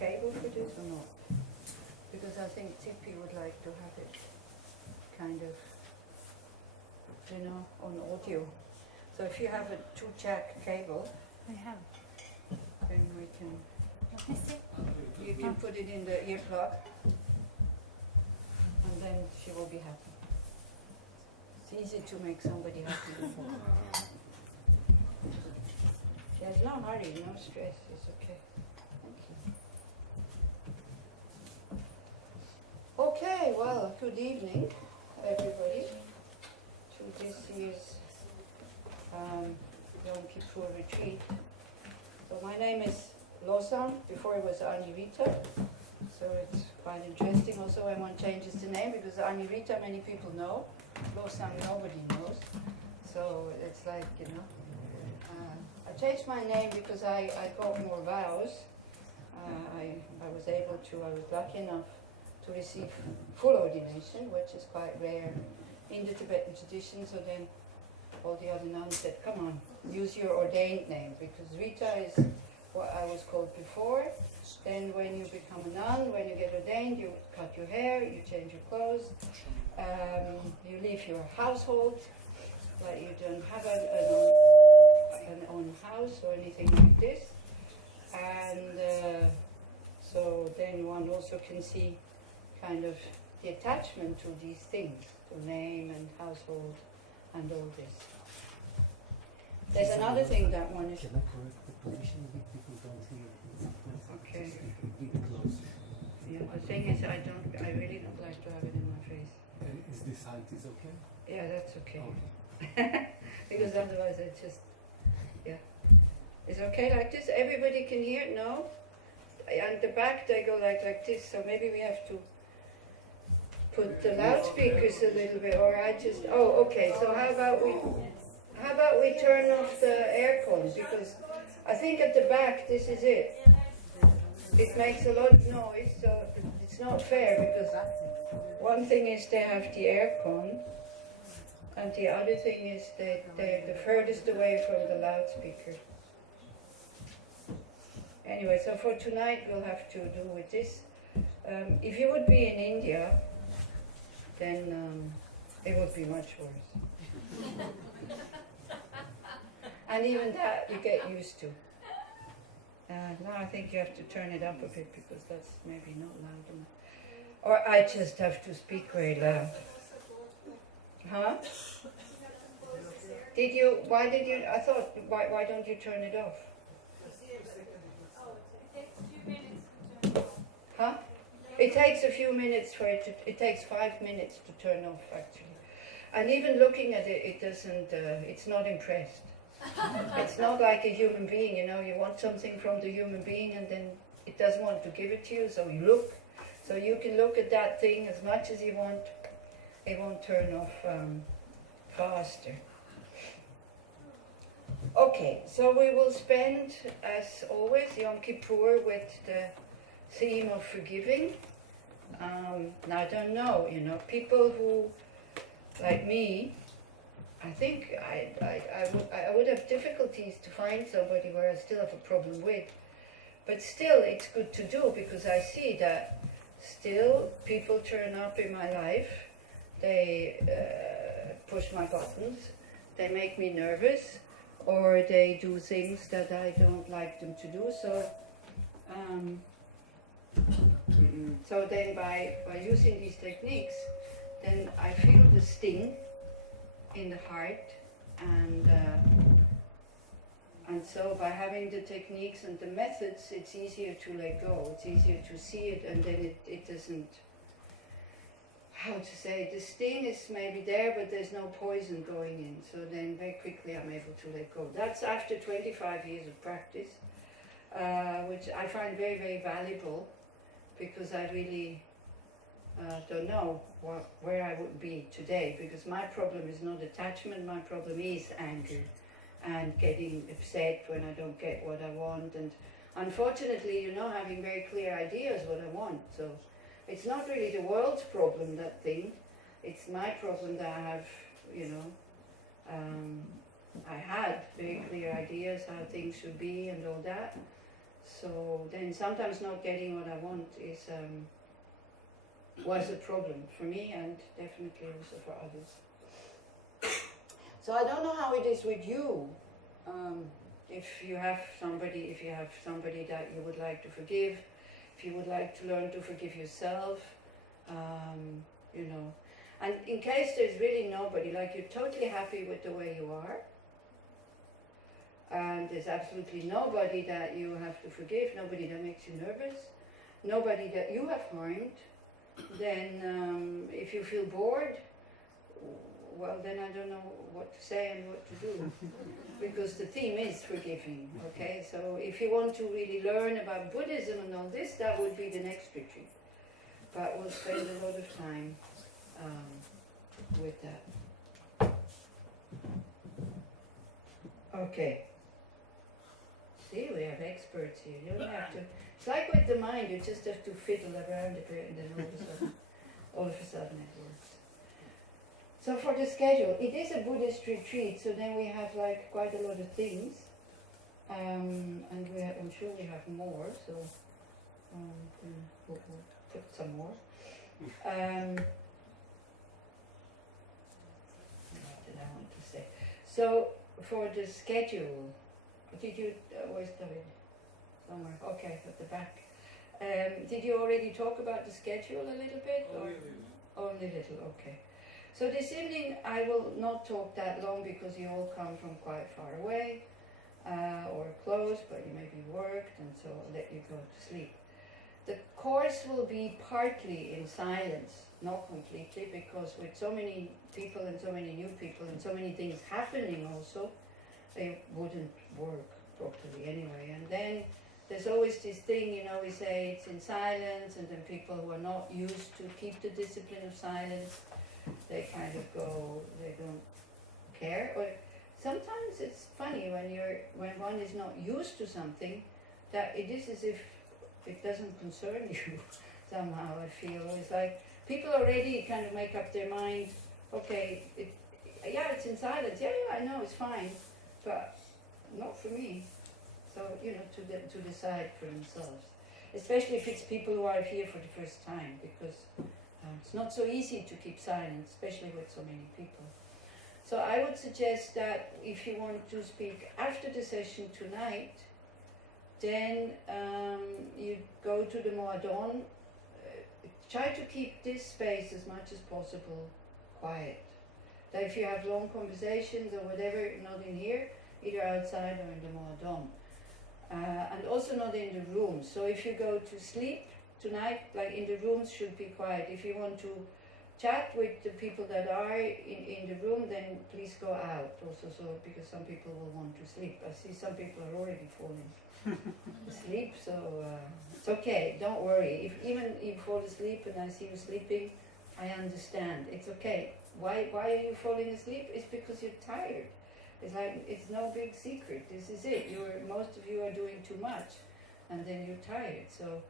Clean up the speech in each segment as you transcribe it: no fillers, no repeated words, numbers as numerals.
cable for this or not? Because I think Tippy would like to have it kind of, you know, on audio. So if you have a 2-jack cable, I have. then we can, Let me see. you can put it in the earplug, and then she will be happy. It's easy to make somebody happy before. She has no hurry, no stress, it's okay. Thank you. Okay, well, good evening, everybody, to this year's Yom Kippur retreat. So my name is Losang, before it was Ritha, so it's quite interesting. Also, I want to change the name because Ritha many people know, Losang nobody knows. So it's like, you know, I changed my name because I got more vows. I was lucky enough to receive full ordination, which is quite rare in the Tibetan tradition. So then all the other nuns said, come on, use your ordained name, because Ritha is what I was called before. Then when you become a nun, when you get ordained, you cut your hair, you change your clothes, you leave your household, like you don't have an own house or anything like this. And so then one also can see kind of the attachment to these things, to name and household and all this. There's another thing that one is... Can I correct the position a bit? People don't hear it. Okay. Just a bit closer. Yeah, the thing is, I really don't like to have it in my face. Is this height is okay? Yeah, that's okay. Okay. Because otherwise I just, yeah. It's okay like this? Everybody can hear it? No? And the back they go like this, so maybe we have to put the loudspeakers a little bit, or I just, oh, okay, so how about we turn off the aircon, because I think at the back this is it. It makes a lot of noise, so it's not fair, because one thing is they have the aircon, and the other thing is they're the furthest away from the loudspeaker. Anyway, so for tonight we'll have to do with this. If you would be in India, then it would be much worse. And even that you get used to. Now I think you have to turn it up a bit because that's maybe not loud enough. Or I just have to speak very loud. Huh? I thought, why don't you turn it off? Huh? It takes a few minutes for it to, it takes 5 minutes to turn off actually. And even looking at it, it doesn't, it's not impressed. It's not like a human being, you know, you want something from the human being and then it doesn't want to give it to you, so you look. So you can look at that thing as much as you want, it won't turn off faster. Okay, so we will spend, as always, Yom Kippur with the theme of forgiving. Now I don't know, you know, people who, like me, I think I would have difficulties to find somebody where I still have a problem with. But still, it's good to do because I see that still people turn up in my life, they push my buttons, they make me nervous, or they do things that I don't like them to do. So then by using these techniques, then I feel the sting in the heart, and so by having the techniques and the methods, it's easier to let go, it's easier to see it, and then it doesn't, how to say, the sting is maybe there, but there's no poison going in, so then very quickly I'm able to let go. That's after 25 years of practice, which I find very, very valuable, because I really don't know where I would be today, because my problem is not attachment, my problem is anger and getting upset when I don't get what I want, and unfortunately, you know, having very clear ideas what I want. So it's not really the world's problem, that thing, it's my problem that I have, you know, I had very clear ideas how things should be and all that, So then sometimes not getting what I want is was a problem for me and definitely also for others. So I don't know how it is with you. If you have somebody that you would like to forgive, if you would like to learn to forgive yourself, you know. And in case there's really nobody, like you're totally happy with the way you are, and there's absolutely nobody that you have to forgive, nobody that makes you nervous, nobody that you have harmed, then if you feel bored, well, then I don't know what to say and what to do, because the theme is forgiving, okay? So if you want to really learn about Buddhism and all this, that would be the next retreat. But we'll spend a lot of time with that. Okay. See, we have experts here. You don't have to. It's like with the mind, you just have to fiddle around a bit, and then all of a sudden it works. So for the schedule, it is a Buddhist retreat, so then we have like quite a lot of things, and I'm sure we have more. So we'll put some more. What did I want to say? So for the schedule, did you? Where's David? Somewhere. Okay, at the back. Did you already talk about the schedule a little bit? Only a little. Okay. So this evening I will not talk that long because you all come from quite far away or close, but you may be worked, and so I'll let you go to sleep. The course will be partly in silence, not completely, because with so many people and so many new people and so many things happening also, it wouldn't work properly anyway. And then there's always this thing, you know, we say it's in silence, and then people who are not used to keep the discipline of silence, they kind of go, they don't care. Or sometimes it's funny when one is not used to something, that it is as if it doesn't concern you somehow, I feel. It's like people already kind of make up their mind, okay, it's in silence, yeah, I know, it's fine, but not for me. So, you know, to decide for themselves. Especially if it's people who are here for the first time, because it's not so easy to keep silent, especially with so many people. So I would suggest that if you want to speak after the session tonight, then you go to the Moadon. Try to keep this space as much as possible quiet. That if you have long conversations or whatever, not in here, either outside or in the Moadon. And also not in the room. So if you go to sleep tonight, like in the rooms should be quiet. If you want to chat with the people that are in the room, then please go out also, so because some people will want to sleep. I see some people are already falling asleep, so it's okay, don't worry. If even you fall asleep and I see you sleeping, I understand, it's okay. Why are you falling asleep? It's because you're tired. It's like, it's no big secret, this is it. Most of you are doing too much, and then you're tired. So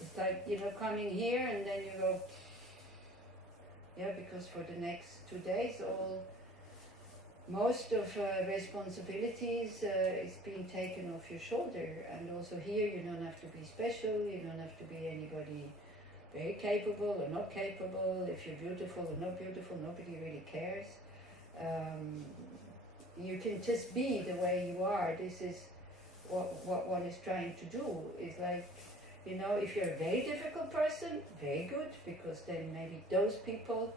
it's like, you know, coming here and then you go, yeah, because for the next 2 days, most of responsibilities is being taken off your shoulder. And also here you don't have to be special, you don't have to be anybody very capable or not capable. If you're beautiful or not beautiful, nobody really cares. You can just be the way you are. This is what one is trying to do. Is like, you know, if you're a very difficult person, very good, because then maybe those people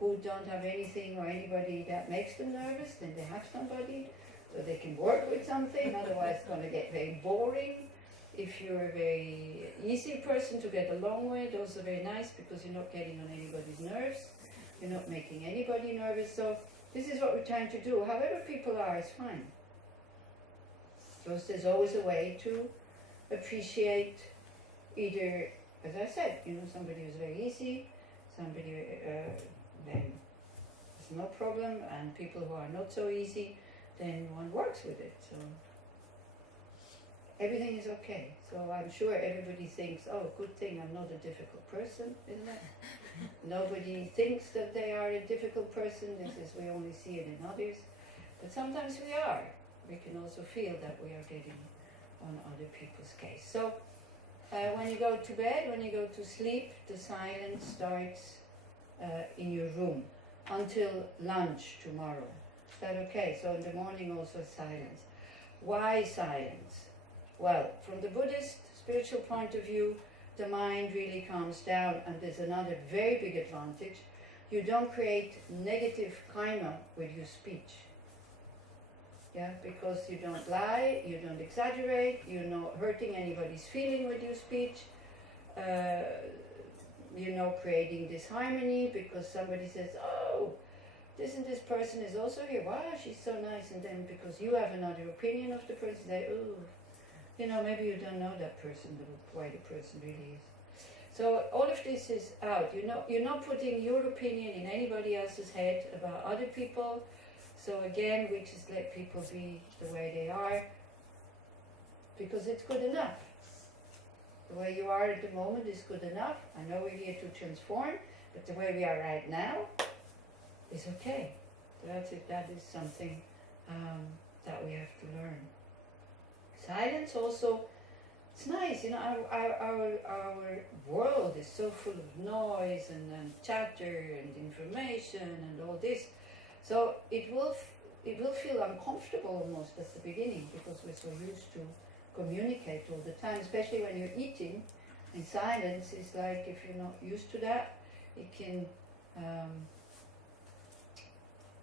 who don't have anything or anybody that makes them nervous, then they have somebody, so they can work with something, otherwise it's going to get very boring. If you're a very easy person to get along with, also very nice, because you're not getting on anybody's nerves, you're not making anybody nervous, so this is what we're trying to do. However people are, is fine. Because there's always a way to appreciate either, as I said, you know, somebody who's very easy, somebody then it's no problem, and people who are not so easy, then one works with it. So everything is okay. So I'm sure everybody thinks, oh, good thing I'm not a difficult person, isn't it? Nobody thinks that they are a difficult person. This is, we only see it in others. But sometimes we are. We can also feel that we are getting on other people's case. So when you go to bed, when you go to sleep, the silence starts in your room until lunch tomorrow. Is that okay? So in the morning also silence. Why silence? Well, from the Buddhist spiritual point of view, the mind really calms down, and there's another very big advantage. You don't create negative karma with your speech. Yeah, because you don't lie, you don't exaggerate, you're not hurting anybody's feeling with your speech. You're not creating disharmony because somebody says, oh, this person is also here. Wow, she's so nice. And then because you have another opinion of the person, say, oh, you know, maybe you don't know that person, the way the person really is. So all of this is out. You're not putting your opinion in anybody else's head about other people. So again, we just let people be the way they are, because it's good enough. The way you are at the moment is good enough. I know we're here to transform, but the way we are right now is okay. That's it. That is something that we have to learn. Silence also, it's nice, you know, our world is so full of noise and chatter and information and all this. So it will feel uncomfortable almost at the beginning, because we're so used to communicate all the time, especially when you're eating. In silence, it's like if you're not used to that, it can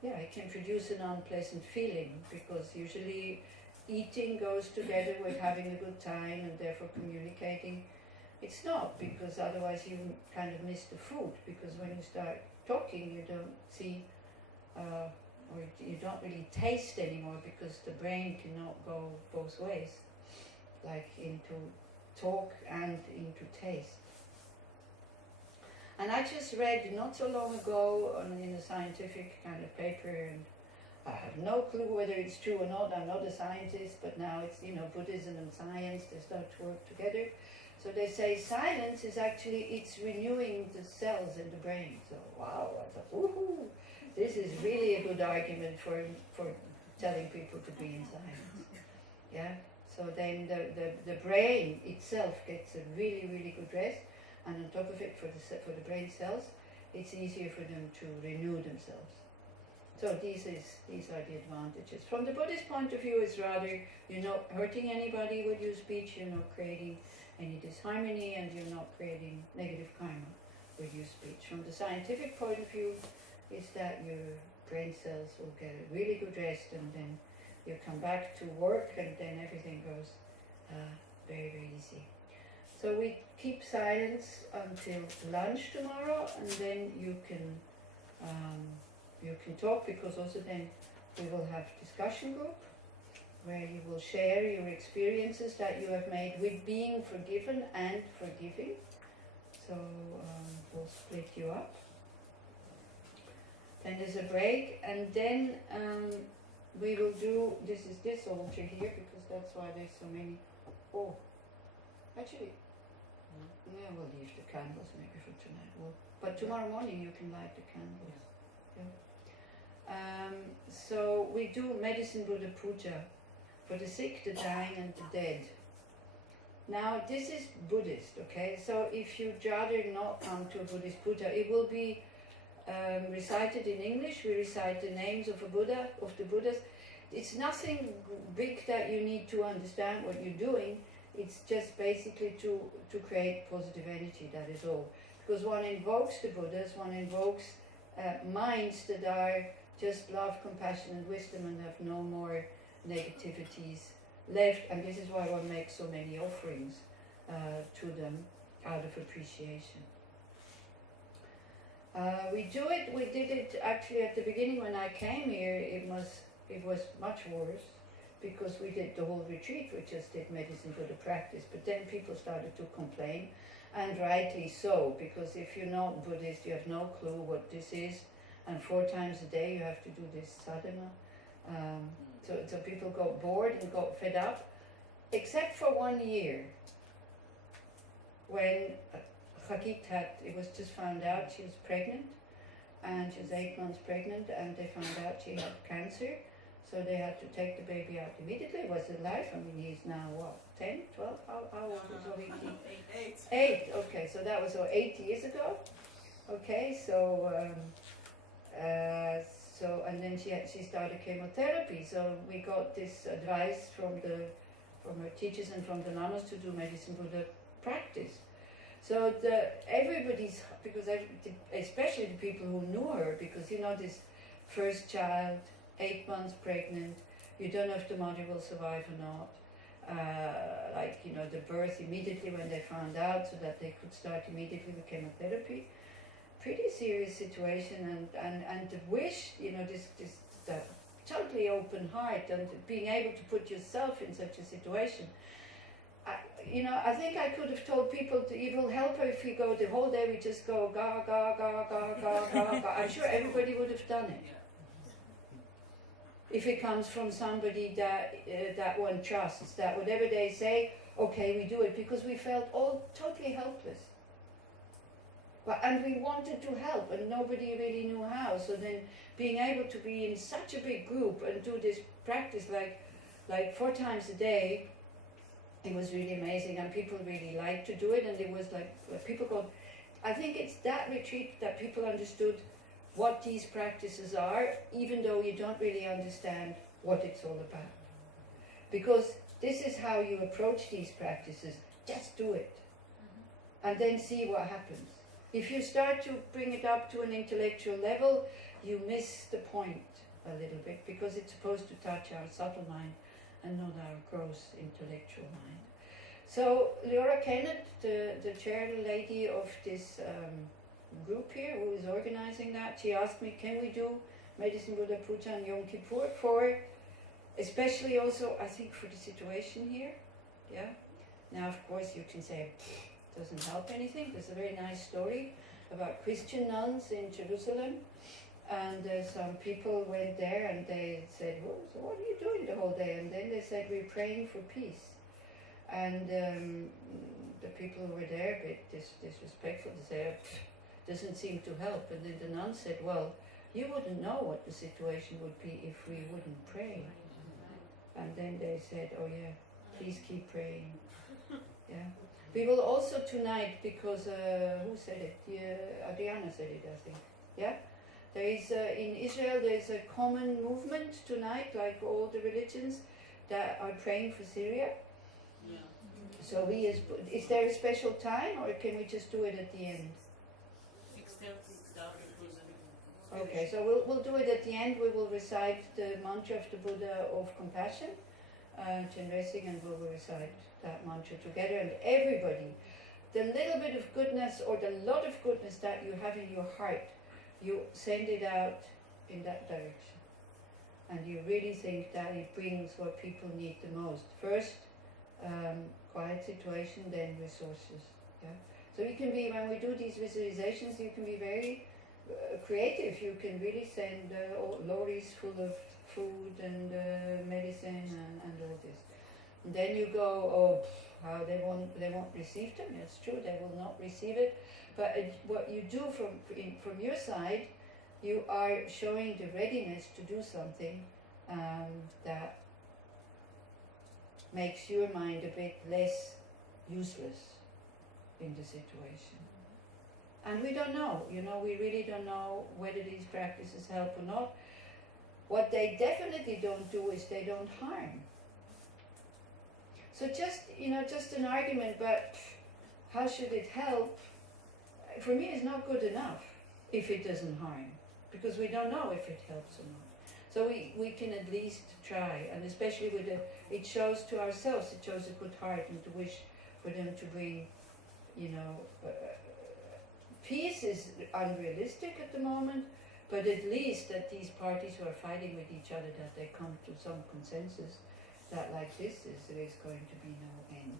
it can produce an unpleasant feeling, because usually eating goes together with having a good time and therefore communicating. It's not, because otherwise you kind of miss the food, because when you start talking you don't see or you don't really taste anymore, because the brain cannot go both ways, like into talk and into taste. And I just read not so long ago in a scientific kind of paper, and I have no clue whether it's true or not. I'm not a scientist, but now it's, you know, Buddhism and science, they start to work together. So they say silence is actually, it's renewing the cells in the brain. So wow, I thought, woohoo, this is really a good argument for telling people to be in silence. Yeah. So then the brain itself gets a really, really good rest, and on top of it, for the brain cells, it's easier for them to renew themselves. So these are the advantages. From the Buddhist point of view, it's rather, you're not hurting anybody with your speech, you're not creating any disharmony, and you're not creating negative karma with your speech. From the scientific point of view, is that your brain cells will get a really good rest, and then you come back to work, and then everything goes very, very easy. So we keep silence until lunch tomorrow, and then you can talk, because also then we will have discussion group where you will share your experiences that you have made with being forgiven and forgiving. So we'll split you up. Then there's a break, and then we will do, this is this altar here, because that's why there's so many. Oh, actually, yeah, we'll leave the candles maybe for tonight. But tomorrow morning you can light the candles. Yeah. So we do Medicine Buddha Puja for the sick, the dying, and the dead. Now this is Buddhist, okay? So if you'd rather not come to a Buddhist puja, it will be recited in English. We recite the names of the Buddhas. It's nothing big that you need to understand what you're doing. It's just basically to create positive energy, that is all. Because one invokes the Buddhas, one invokes minds that are just love, compassion and wisdom, and have no more negativities left. And this is why one makes so many offerings to them out of appreciation. We did it actually at the beginning when I came here. It was much worse, because we did the whole retreat, we just did Medicine Buddha practice, but then people started to complain, and rightly so, because if you're not Buddhist, you have no clue what this is, and 4 times a day you have to do this sadhana. So people got bored and got fed up, except for 1 year, when Chagit it was just found out she was pregnant, and she was 8 months pregnant, and they found out she had cancer. So they had to take the baby out immediately. It was alive. I mean, he's now what, 10, 12? How old is Oriki? 8. Okay, so that was 8 years ago. Okay, so and then she started chemotherapy. So we got this advice from her teachers and from the nuns to do medicine Buddha practice. So everybody's, because especially the people who knew her, because you know this first child, 8 months pregnant, you don't know if the mother will survive or not. Like, you know, the birth immediately when they found out so that they could start immediately with chemotherapy. Pretty serious situation, and the wish, you know, this totally open heart and being able to put yourself in such a situation. I think I could have told people it will help her if we go the whole day, we just go ga ga ga ga ga ga ga. I'm sure everybody would have done it. If it comes from somebody that one trusts, that whatever they say, okay, we do it, because we felt all totally helpless. And we wanted to help, and nobody really knew how. So then, being able to be in such a big group and do this practice like 4 times a day, it was really amazing, and people really liked to do it. And it was like people got. I think it's that retreat that people understood what these practices are, even though you don't really understand what it's all about. Because this is how you approach these practices. Just do it, and then see what happens. If you start to bring it up to an intellectual level, you miss the point a little bit, because it's supposed to touch our subtle mind and not our gross intellectual mind. So Leora Kennett, the chair lady of this group here who is organizing that, she asked me, can we do Medicine Buddha Puja and Yom Kippur for, especially also, I think, for the situation here. Yeah. Now, of course, you can say, doesn't help anything. There's a very nice story about Christian nuns in Jerusalem, and some people went there and they said, well, so what are you doing the whole day? And then they said, we're praying for peace. And the people who were there, a bit disrespectful, they said, doesn't seem to help. And then the nun said, well, you wouldn't know what the situation would be if we wouldn't pray. And then they said, oh yeah, please keep praying. Yeah. We will also tonight, because who said it? Adriana said it, I think. Yeah? There is, in Israel, there is a common movement tonight, like all the religions, that are praying for Syria. Yeah. So is there a special time, or can we just do it at the end? 6:30 started. Okay, so we'll do it at the end. We will recite the mantra of the Buddha of compassion, Chenresing, and we will recite that mantra together, and everybody, the little bit of goodness or the lot of goodness that you have in your heart, you send it out in that direction, and you really think that it brings what people need the most. First, quiet situation, then resources. Yeah. So you can be, when we do these visualizations, you can be very creative. You can really send lorries full of food and medicine and all this. And then you go, oh, how they won't receive them. It's true, they will not receive it. But what you do from your side, you are showing the readiness to do something that makes your mind a bit less useless in the situation. And we don't know, we really don't know whether these practices help or not. What they definitely don't do is they don't harm. So just an argument, but how should it help? For me, it's not good enough if it doesn't harm, because we don't know if it helps or not. So we can at least try, and especially with it shows to ourselves, it shows a good heart and to wish for them to bring, peace is unrealistic at the moment, but at least that these parties who are fighting with each other, that they come to some consensus that like this there is going to be no end.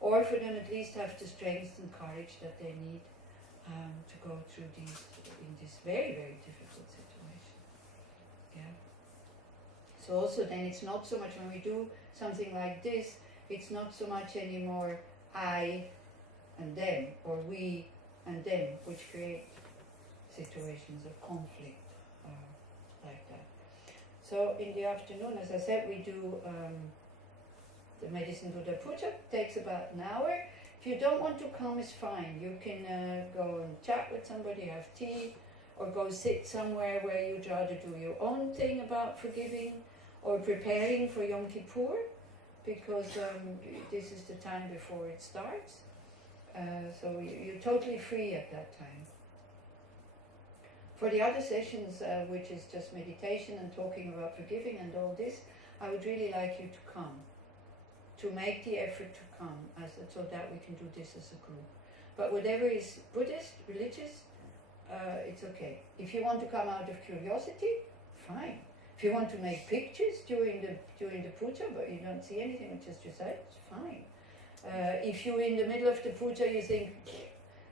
Or for them at least have the strength and courage that they need to go through in this very, very difficult situation. Yeah. So also then it's not so much, when we do something like this, it's not so much anymore I and them, or we and them, which create situations of conflict like that. So in the afternoon, as I said, we do the medicine Buddha puja. Takes about an hour. If you don't want to come, it's fine. You can go and chat with somebody, have tea, or go sit somewhere where you'd rather do your own thing about forgiving or preparing for Yom Kippur, because this is the time before it starts. So you're totally free at that time. For the other sessions, which is just meditation and talking about forgiving and all this, I would really like you to come, to make the effort to come, so that we can do this as a group. But whatever is Buddhist, religious, it's okay. If you want to come out of curiosity, fine. If you want to make pictures during the puja, but you don't see anything, it's just recite, it's fine. If you in the middle of the puja you think,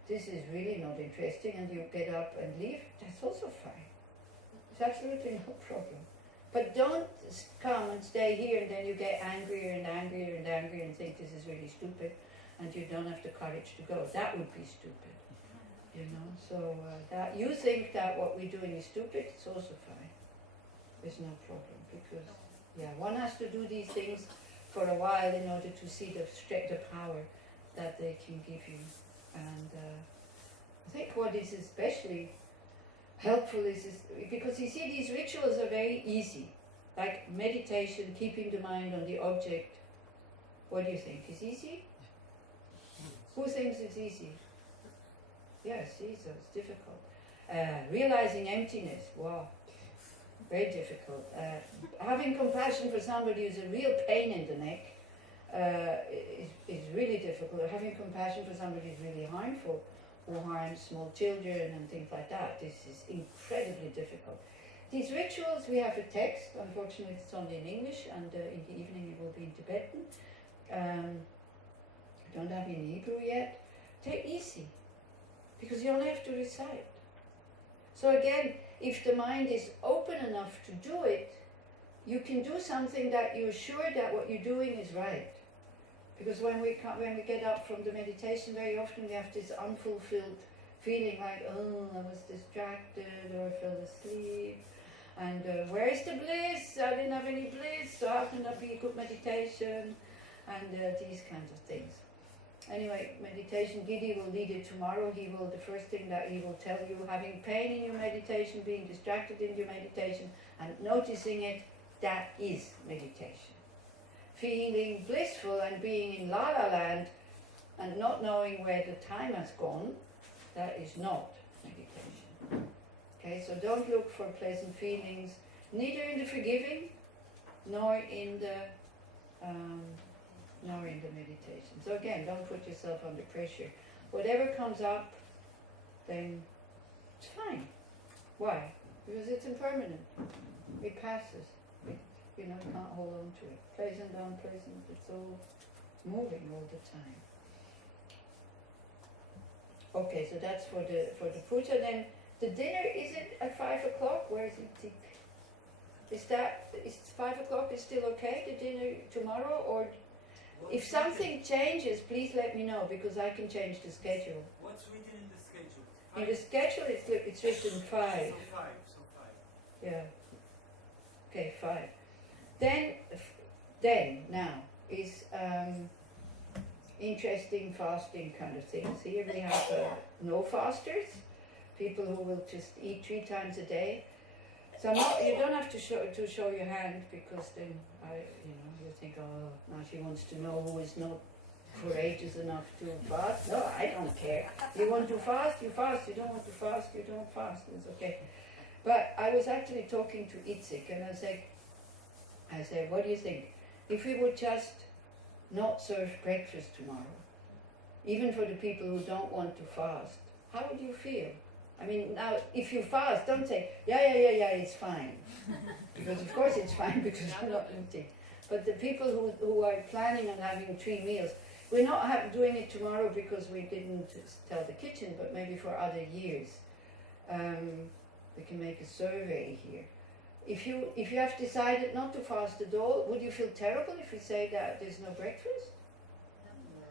this is really not interesting, and you get up and leave, that's also fine. It's absolutely no problem. But don't come and stay here and then you get angrier and angrier and angrier and think this is really stupid and you don't have the courage to go. That would be stupid. You know, so that you think that what we're doing is stupid, it's also fine. There's no problem, because one has to do these things for a while in order to see the power that they can give you. And I think what is especially helpful is because you see these rituals are very easy, like meditation, keeping the mind on the object. What do you think? Is easy? Who thinks it's easy? Yes, see, so it's difficult. Realizing emptiness, wow, very difficult. Having compassion for somebody who's a real pain in the neck is really difficult. Having compassion for somebody who's really harmful, who harms small children and things like that, this is incredibly difficult. These rituals, we have a text, unfortunately it's only in English, and in the evening it will be in Tibetan. I don't have it in Hebrew yet. They're easy, because you only have to recite. So again, if the mind is open enough to do it, you can do something that you're sure that what you're doing is right. Because when we get up from the meditation, very often we have this unfulfilled feeling like, oh, I was distracted, or I fell asleep, and where is the bliss? I didn't have any bliss, so how can that be a good meditation? And these kinds of things. Anyway, meditation, Gidi will lead it tomorrow. The first thing that he will tell you, having pain in your meditation, being distracted in your meditation, and noticing it, that is meditation. Feeling blissful and being in La La Land and not knowing where the time has gone, that is not meditation. Okay, so don't look for pleasant feelings, neither in the forgiving, nor in the meditation. So again, don't put yourself under pressure. Whatever comes up, then it's fine. Why? Because it's impermanent. It passes. You can't hold on to it. Pleasant, unpleasant, it's all moving all the time. Okay, so that's for the puja. Then the dinner, is it at 5 o'clock? Where is it? Is 5 o'clock is still okay, the dinner tomorrow? Or if something changes, please let me know, because I can change the schedule. What's written in the schedule? In the schedule it's written 5. So 5. Yeah. Okay, 5. Then now is interesting fasting kind of things. Here we have no fasters, people who will just eat 3 times a day. So you don't have to show your hand, because then you think, oh, now she wants to know who is not courageous enough to fast. No, I don't care. You want to fast, you fast. You don't want to fast, you don't fast. It's okay. But I was actually talking to Itzik, and I said, what do you think? If we would just not serve breakfast tomorrow, even for the people who don't want to fast, how would you feel? I mean, now, if you fast, don't say, yeah, it's fine. Because of course it's fine, because you're not eating. But the people who are planning on having 3 meals, we're not doing it tomorrow because we didn't tell the kitchen, but maybe for other years. We can make a survey here. If you have decided not to fast at all, would you feel terrible if we say that there's no breakfast?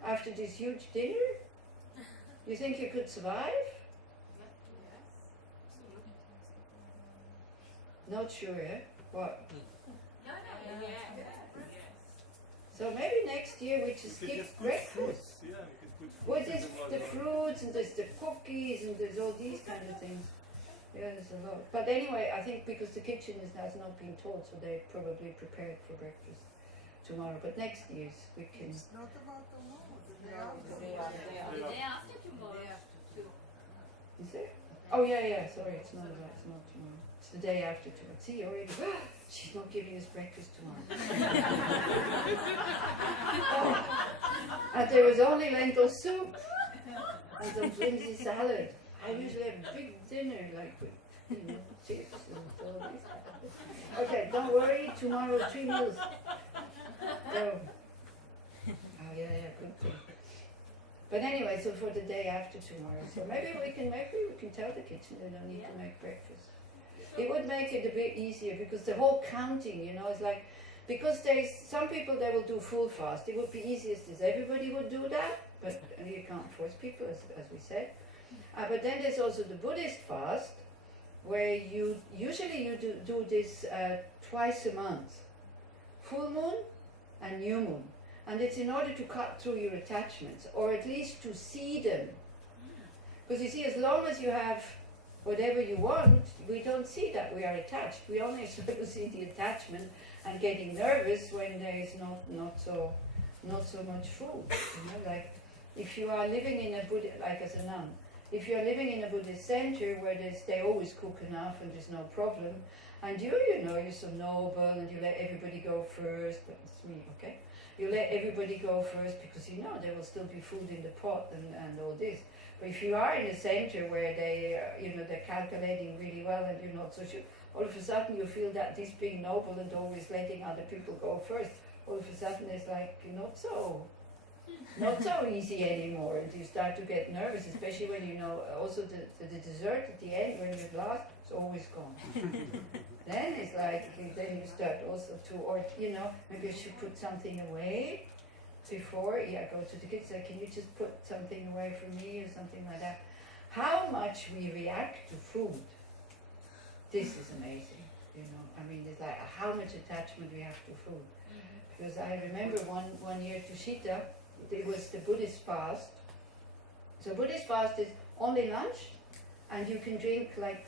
After this huge dinner? You think you could survive? Not sure, eh? What? No, So maybe next year we just You could skip just put breakfast. fruits. Yeah, you could put fruits. Well, in there's one the lunch. fruits and there's the cookies and there's all these kind of things. Yeah, there's a lot. But anyway, I think because the kitchen has not been told, so they probably prepared for breakfast tomorrow. But next year's we can. It's not about tomorrow, the day The after. day after tomorrow. Is it? Oh yeah. Sorry, it's not tomorrow. It's the day after tomorrow. See already. She's not giving us breakfast tomorrow. And there was only lentil soup and some flimsy salad. I usually have a big dinner, like with, chips and all this. Okay, don't worry, tomorrow 3 meals. Go. Oh yeah, good thing. But anyway, so for the day after tomorrow, so maybe we can tell the kitchen they don't need to make breakfast. It would make it a bit easier because the whole counting, is like, because there's some people they will do full fast. It would be easiest if everybody would do that, but you can't force people, as we said. But then there's also the Buddhist fast, where you usually do this twice a month, full moon and new moon, and it's in order to cut through your attachments, or at least to see them. Because you see, as long as you have whatever you want, we don't see that we are attached. We only sort of see the attachment and getting nervous when there is not so much food. Like if you are living in a Buddha, like as a nun, if you are living in a Buddhist center where they always cook enough and there's no problem, and you're so noble and you let everybody go first, but it's me, okay? You let everybody go first because there will still be food in the pot and all this. But if you are in a center where they're calculating really well and you're not so sure, all of a sudden you feel that this being noble and always letting other people go first, all of a sudden it's like not so easy anymore, and you start to get nervous, especially when also the dessert at the end when you're last, it's always gone. Then it's like, then you start also maybe I should put something away before, go to the kids, say, can you just put something away for me or something like that. How much we react to food, this is amazing, I mean, it's like how much attachment we have to food. Because I remember one year to Shita, it was the Buddhist fast. So Buddhist fast is only lunch, and you can drink like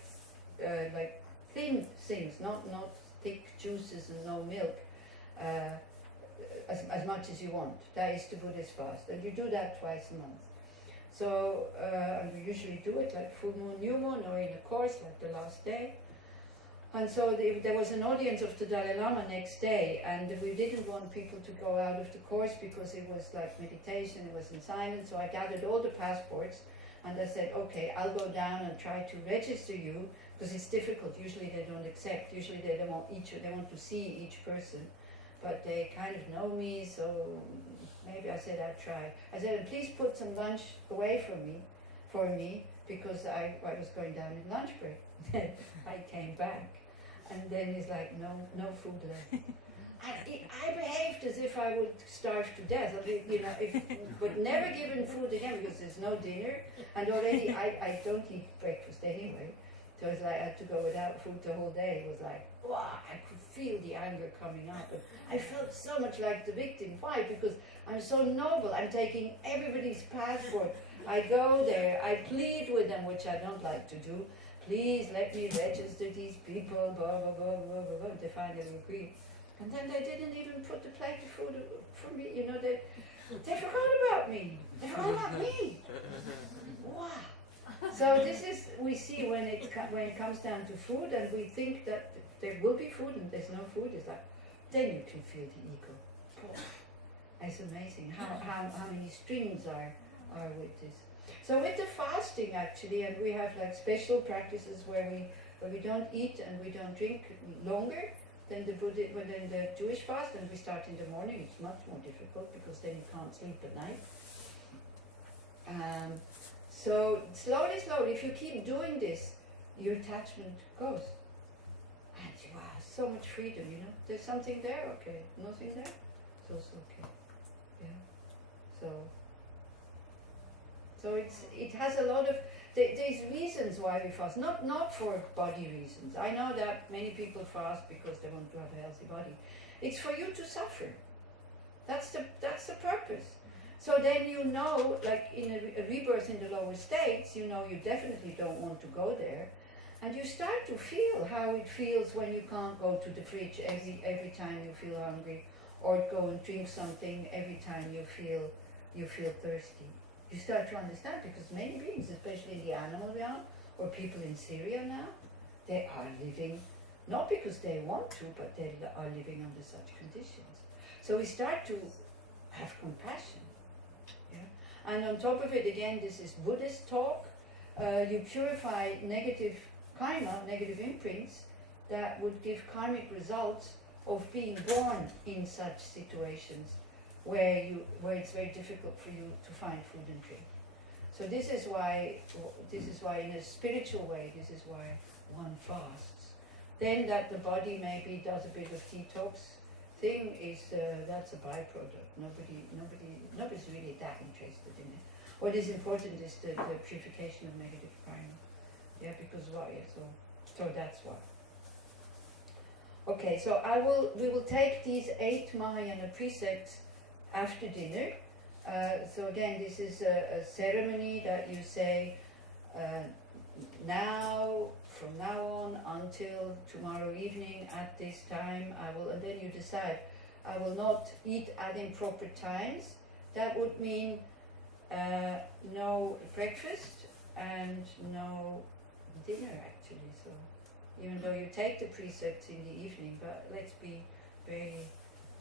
thin things, not thick juices and no milk, as much as you want. That is the Buddhist fast, and you do that twice a month. So and we usually do it like full moon, new moon, or in the course, like the last day. And so there was an audience of the Dalai Lama next day, and we didn't want people to go out of the course because it was like meditation, it was in silence. So I gathered all the passports and I said, okay, I'll go down and try to register you, because it's difficult. Usually they don't accept, usually they want to see each person, but they kind of know me, so maybe I said I'd try. I said, please put some lunch away for me, because I was going down in lunch break. I came back, and then it's like, no food left. I behaved as if I would starve to death, but never given food again, because there's no dinner, and already I don't eat breakfast anyway. So it's like I had to go without food the whole day. It was like, wow, I could feel the anger coming up. But I felt so much like the victim. Why? Because I'm so noble. I'm taking everybody's passport. I go there, I plead with them, which I don't like to do. Please let me register these people, blah, blah, blah, blah, blah, blah. They finally agreed. And then they didn't even put the plate of food for me. They forgot about me. They forgot about me. Wow. So this is, we see when it comes down to food, and we think that there will be food and there's no food, it's like, then you can feel the ego. Oh, it's amazing how many strings are with this. So with the fasting actually, and we have like special practices where we don't eat and we don't drink longer than the Jewish fast, and we start in the morning. It's much more difficult because then you can't sleep at night. So slowly, if you keep doing this, your attachment goes. And wow, so much freedom, There's something there, okay. Nothing there, it's also okay. Yeah. So So it has a lot of, there's reasons why we fast, not for body reasons. I know that many people fast because they want to have a healthy body. It's for you to suffer. That's the purpose. So then you know, like in a rebirth in the lower states, you know you definitely don't want to go there. And you start to feel how it feels when you can't go to the fridge every time you feel hungry, or go and drink something every time you feel thirsty. You start to understand, because many beings, especially in the animal realm, or people in Syria now, they are living, not because they want to, but they are living under such conditions. So we start to have compassion. Yeah? And on top of it, again, this is Buddhist talk. You purify negative karma, negative imprints, that would give karmic results of being born in such situations where it's very difficult for you to find food and drink. So this is why in a spiritual way, this is why one fasts. Then that the body maybe does a bit of detox thing is that's a byproduct. Nobody's really that interested in it. What is important is the purification of negative karma. Yeah, because so that's why. Okay, so we will take these 8 Mahayana precepts after dinner. So again, this is a ceremony that you say from now on until tomorrow evening at this time, and then you decide, I will not eat at improper times. That would mean no breakfast and no dinner actually. So even though you take the precepts in the evening, but let's be very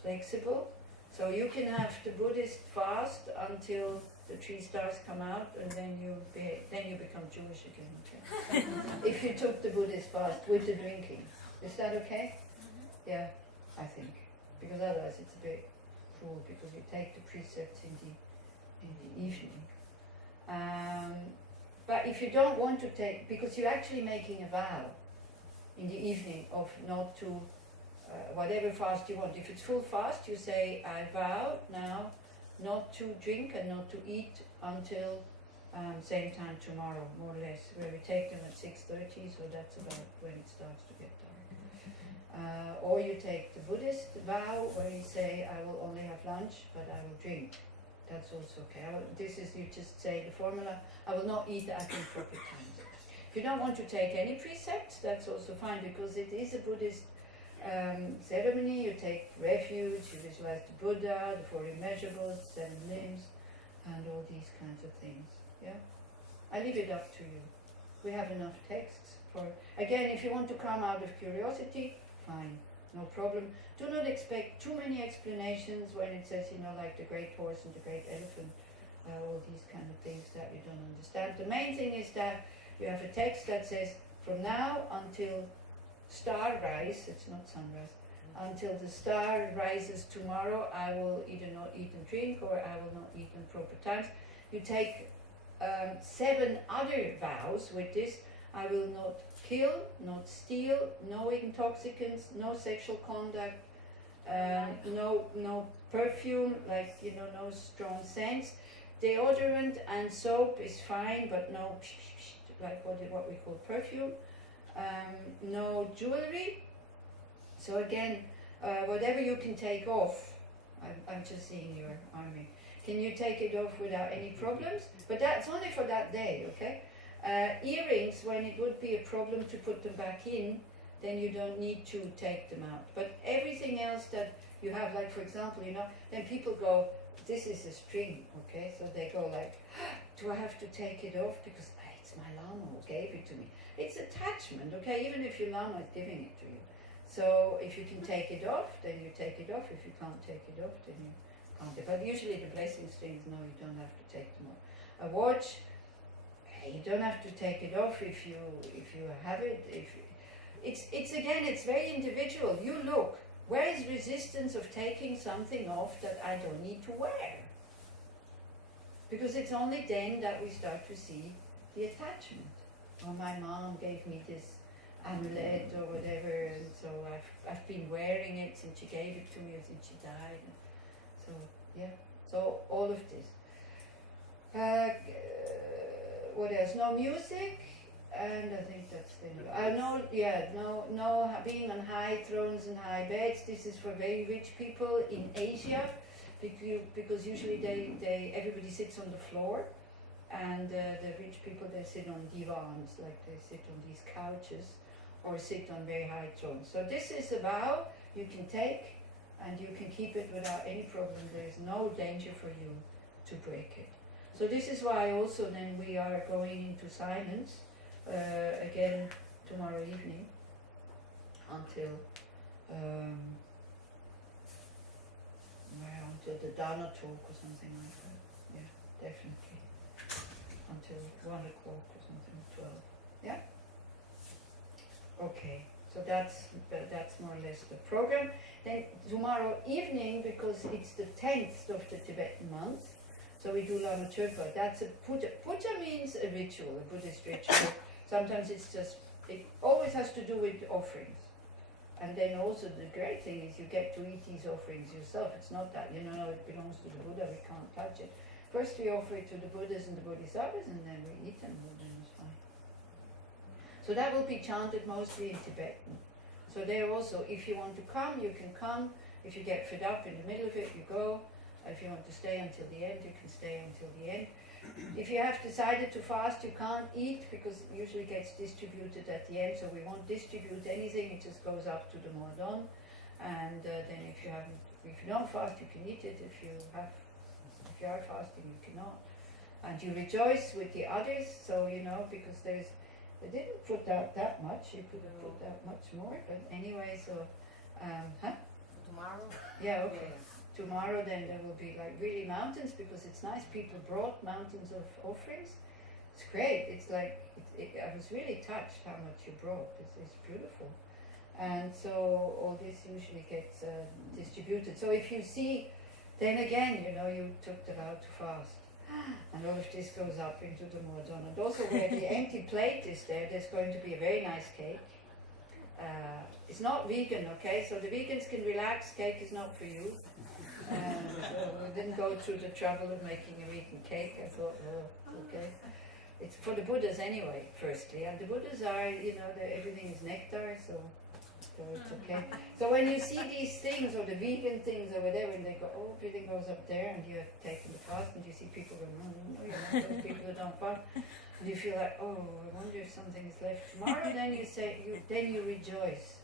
flexible. So you can have the Buddhist fast until the 3 stars come out, and then you become Jewish again. Okay? If you took the Buddhist fast with the drinking, is that okay? Yeah, I think, because otherwise it's a bit cruel, because you take the precepts in the evening. But if you don't want to take, because you're actually making a vow in the evening of not to, whatever fast you want. If it's full fast, you say, I vow now not to drink and not to eat until same time tomorrow, more or less, where we take them at 6:30, so that's about when it starts to get dark. Or you take the Buddhist vow, where you say, I will only have lunch, but I will drink. That's also okay. You just say the formula, I will not eat at improper times. If you don't want to take any precepts, that's also fine, because it is a Buddhist ceremony. You take refuge, you visualize the Buddha, the 4 immeasurables, 7 limbs, and all these kinds of things. Yeah, I leave it up to you. We have enough texts for. Again, if you want to come out of curiosity, fine, no problem. Do not expect too many explanations when it says, like the great horse and the great elephant, all these kind of things that you don't understand. The main thing is that you have a text that says, from now until star rise, it's not sunrise, until the star rises tomorrow, I will either not eat and drink, or I will not eat in proper times. You take 7 other vows with this. I will not kill, not steal, no intoxicants, no sexual conduct, no perfume, no strong scents. Deodorant and soap is fine, but no like what we call perfume. No jewelry. So again, whatever you can take off, I'm just seeing your army. Can you take it off without any problems? But that's only for that day, okay? Earrings, when it would be a problem to put them back in, then you don't need to take them out. But everything else that you have, like for example, then people go, this is a string, okay? So they go like, do I have to take it off? Because it's my lama who gave it to me. It's attachment, okay? Even if your lama is giving it to you. So if you can take it off, then you take it off. If you can't take it off, then you can't. But usually the blessing strings, no, you don't have to take them off. A watch, you don't have to take it off if you have it. It's very individual. You look, where is resistance of taking something off that I don't need to wear? Because it's only then that we start to see the attachment. Oh, my mom gave me this amulet or whatever, and so I've been wearing it since she gave it to me or since she died. So yeah, so all of this. What else? No music, and I think that's the no being on high thrones and high beds. This is for very rich people in Asia, because usually everybody sits on the floor, and the rich people, they sit on divans, like they sit on these couches, or sit on very high thrones. So this is a vow you can take, and you can keep it without any problem. There is no danger for you to break it. So this is why also then we are going into silence again tomorrow evening until the Dana talk or something like that. Yeah, definitely. Until 1 o'clock or something, 12. Yeah? Okay, so that's more or less the program. Then tomorrow evening, because it's the 10th of the Tibetan month, so we do Lama Chöpa. That's a puja. Puja means a ritual, a Buddhist ritual. Sometimes it always has to do with offerings. And then also the great thing is you get to eat these offerings yourself. It's not that, it belongs to the Buddha, we can't touch it. First we offer it to the Buddhas and the Bodhisattvas, and then we eat them, and then it's fine. So that will be chanted mostly in Tibetan. So there also, if you want to come, you can come. If you get fed up in the middle of it, you go. If you want to stay until the end, you can stay until the end. If you have decided to fast, you can't eat, because it usually gets distributed at the end, so we won't distribute anything, it just goes up to the Mordon. And then if you don't fast, you can eat it. If you are fasting, you cannot. And you rejoice with the others, so because they didn't put out that much, you could have put out much more, but anyway, so, Tomorrow? Yeah, okay. Yeah. Tomorrow then there will be like really mountains, because it's nice, people brought mountains of offerings. It's great, it's like, I was really touched how much you brought, it's beautiful. And so all this usually gets distributed. So if you see, then again, you took the vow to fast. And all of this goes up into the Mordon. And also where the empty plate is there's going to be a very nice cake. It's not vegan, okay? So the vegans can relax, cake is not for you. So we didn't go through the trouble of making a vegan cake. I thought, okay. It's for the Buddhas anyway, firstly. And the Buddhas are, everything is nectar, so it's okay. So when you see these things, or the vegan things over there, when they go, everything goes up there, and you have taken the fast, and you see people going, no, you're not those people who don't fast. And you feel like, I wonder if something is left tomorrow. Then you say, then you rejoice.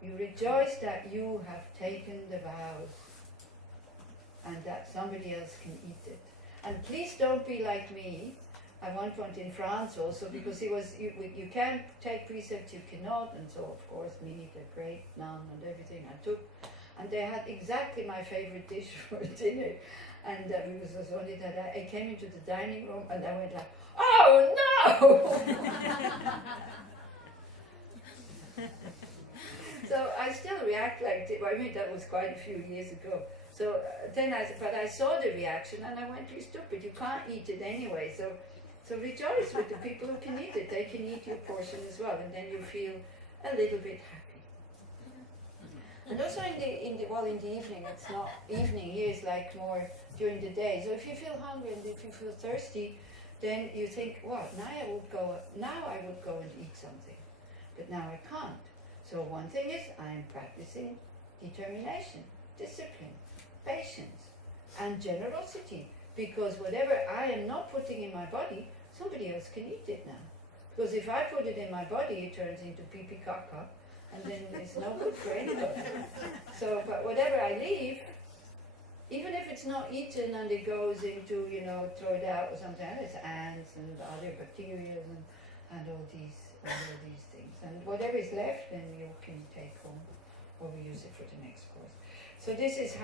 You rejoice that you have taken the vows, and that somebody else can eat it. And please don't be like me. At one point in France also, because you can't take precepts, you cannot, and so of course me, the great nun and everything I took, and they had exactly my favorite dish for dinner, and it was only that I came into the dining room and I went like, oh no! So I still react like, that was quite a few years ago. So but I saw the reaction and I went, you're stupid, you can't eat it anyway. So rejoice with the people who can eat it. They can eat your portion as well, and then you feel a little bit happy. And also in the evening, it's not evening here, is like more during the day. So if you feel hungry and if you feel thirsty, then you think, now I would go and eat something. But now I can't. So one thing is, I am practicing determination, discipline, patience, and generosity. Because whatever I am not putting in my body, somebody else can eat it now. Because if I put it in my body, it turns into pee-pee caca, and then it's no good for anybody. So, but whatever I leave, even if it's not eaten and it goes into, throw it out or something, it's ants and other bacteria and all these things. And whatever is left, then you can take home, or we use it for the next course. So this is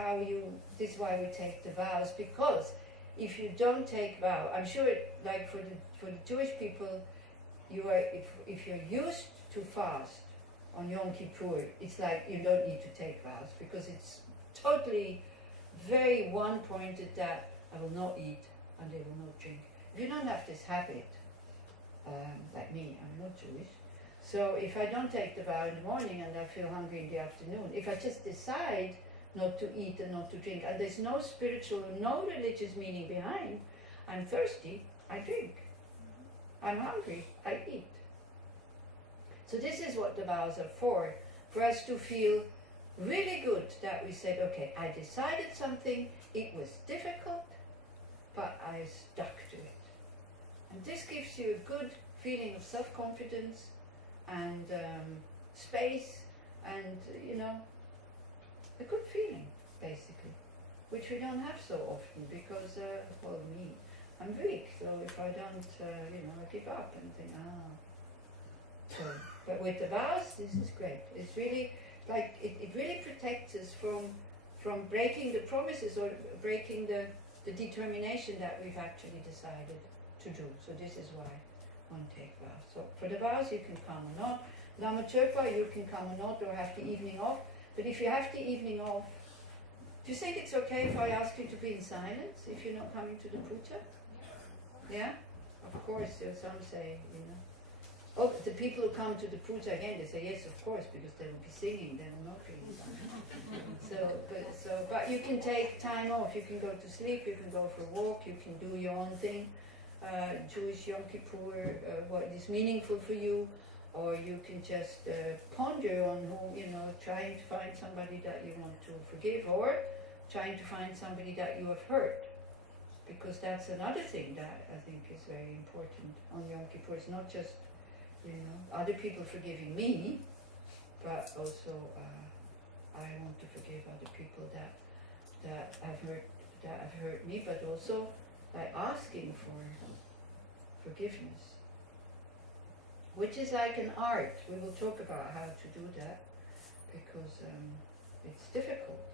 why we take the vows, because if you don't take vow, I'm sure, like for the Jewish people, if you're used to fast on Yom Kippur, it's like you don't need to take vows, because it's totally very one-pointed that I will not eat and I will not drink. If you don't have this habit, like me, I'm not Jewish, so if I don't take the vow in the morning and I feel hungry in the afternoon, if I just decide not to eat and not to drink, and there's no spiritual, no religious meaning behind, I'm thirsty, I drink. I'm hungry, I eat. So this is what the vows are for us to feel really good that we said, okay, I decided something, it was difficult, but I stuck to it. And this gives you a good feeling of self-confidence and space and, a good feeling, basically, which we don't have so often because, me, I'm weak, so if I don't, I give up and think, So, but with the vows, this is great. It's really, it really protects us from breaking the promises or breaking the determination that we've actually decided to do. So this is why one take vows. So for the vows you can come or not. Lama Chöpa you can come or not or have the evening off. But if you have the evening off, do you think it's okay if I ask you to be in silence if you're not coming to the puja? Yeah? Of course, some say, Oh, the people who come to the puja again, they say yes, of course, because they will be singing, they will not be in silence. But you can take time off, you can go to sleep, you can go for a walk, you can do your own thing, Jewish Yom Kippur, what is meaningful for you, or you can just ponder on who, trying to find somebody that you want to forgive, or trying to find somebody that you have hurt. Because that's another thing that I think is very important on Yom Kippur. It's not just other people forgiving me, but also I want to forgive other people that have hurt me, but also by asking for forgiveness, which is like an art. We will talk about how to do that because it's difficult.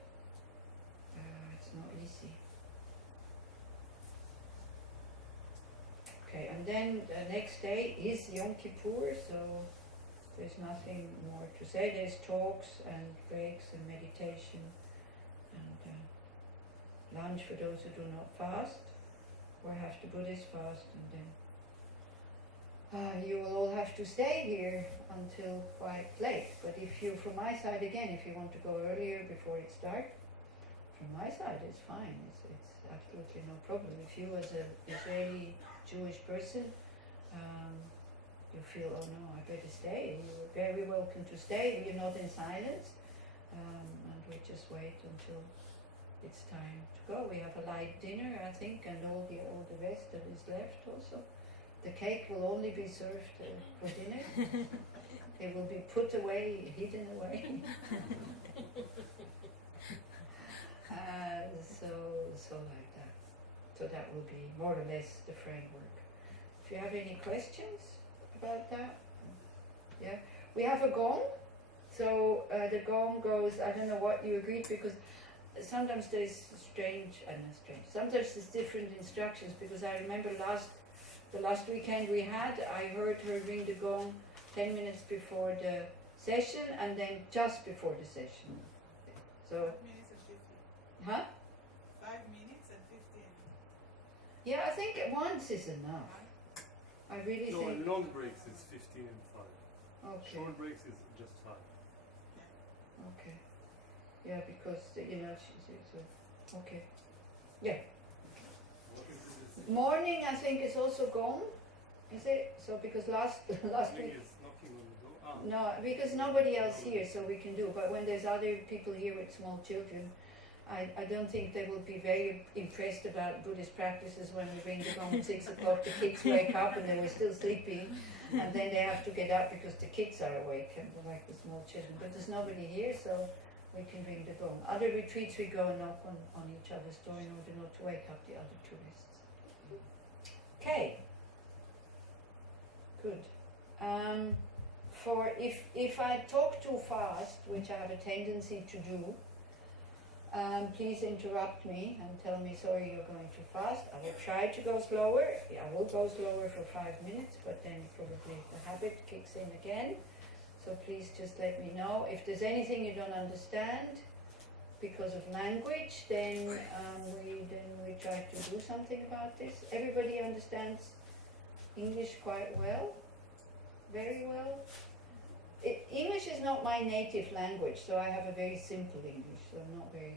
It's not easy. Okay, and then the next day is Yom Kippur, so there's nothing more to say. There's talks and breaks and meditation and lunch for those who do not fast or have the Buddhist fast, and then you will all have to stay here until quite late. But if you, from my side again, if you want to go earlier before it starts, from my side it's fine. It's absolutely no problem. If you as an Israeli Jewish person, you feel, oh no, I better stay. You're very welcome to stay. You're not in silence, and we just wait until it's time to go. We have a light dinner, I think, and all the rest that is left also. The cake will only be served for dinner. It will be put away, hidden away. So like that. So that will be more or less the framework. If you have any questions about that, yeah. We have a gong. So the gong goes, I don't know what you agreed, because sometimes there's sometimes there's different instructions, because I remember the last weekend we had, I heard her ring the gong 10 minutes before the session and then just before the session. So 5 minutes and 15. Huh? 5 minutes and 15. Yeah, I think once is enough. I really think. Long breaks is 15 and 5. Okay. Short breaks is just 5. Okay. Yeah, because she's okay. Yeah. What is this? Morning, I think, is also gone. Is it? So because last Morning week. is knocking on the door. No, because nobody else here, so we can do. But when there's other people here with small children, I don't think they will be very impressed about Buddhist practices when we ring the gong at 6 o'clock. The kids wake up and they were still sleeping, and then they have to get up because the kids are awake, and like the small children. But there's nobody here, so we can ring the gong. Other retreats we go and knock on each other's door in order not to wake up the other tourists. Okay. Good. For if I talk too fast, which I have a tendency to do, please interrupt me and tell me, sorry, you're going too fast. I will try to go slower. I will go slower for 5 minutes, but then probably the habit kicks in again. So please just let me know. If there's anything you don't understand because of language, then we try to do something about this. Everybody understands English quite well, very well. English is not my native language, so I have a very simple English, so I'm not very